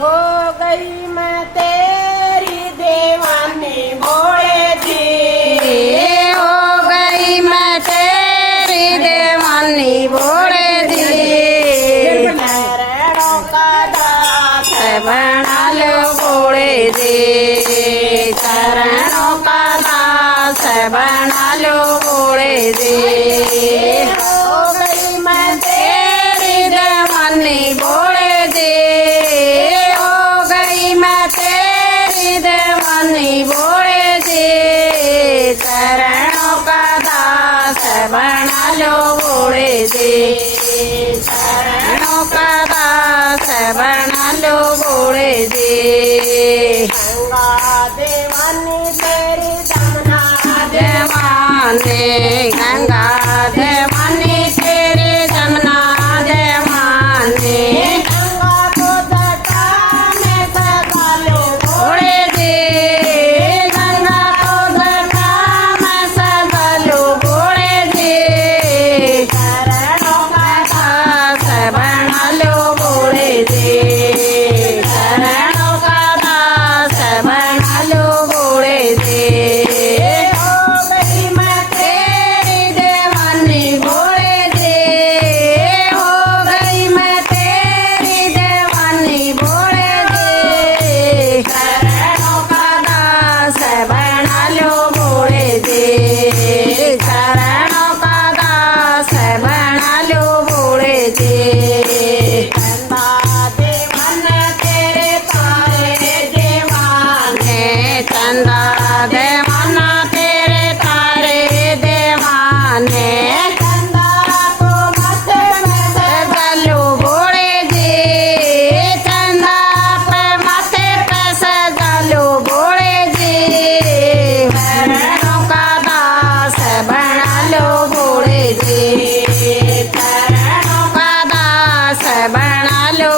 हो गई मैं तेरी दीवानी भोले जी, हो गई मैं तेरी दीवानी भोले जी। चरणों का दास बना लो भोले जी, चरणों का दास बना लो भोले जी। हो गई मैं तेरी दीवानी भोले जी, हो गई मैं तेरी दीवानी भोले जी। चरणों का दास बना लो भोले जी, चरणों का दास बना लो भोले जी। गंगा दीवानी तेरी जमुना देवाने गंगा देवानी तेरे जमुना देवाने। गंगा को जटा में सजा लो भोले जी, गंगा को जटा में सजा लो भोले जी। चरणों का दास बना लो भोले जी, चरणों का दास बना लो भोले जी। हो गई मैं तेरी दीवानी भोले जी, हो गई मैं तेरी दीवानी भोले जी। चरणों का दास बना लो भोले जी, चरणों का दास बना लो भोले जी। गंगा दीवान तेरे तारे दीवाने, चंदा देवाना तेरे तारे देवाने। गंगा को माथे में सजलो भोले जी, चंदा पे माथे पे सजलो भोले जी। चरणों का दास बना लो भोले जी, चरणों का दास बना लो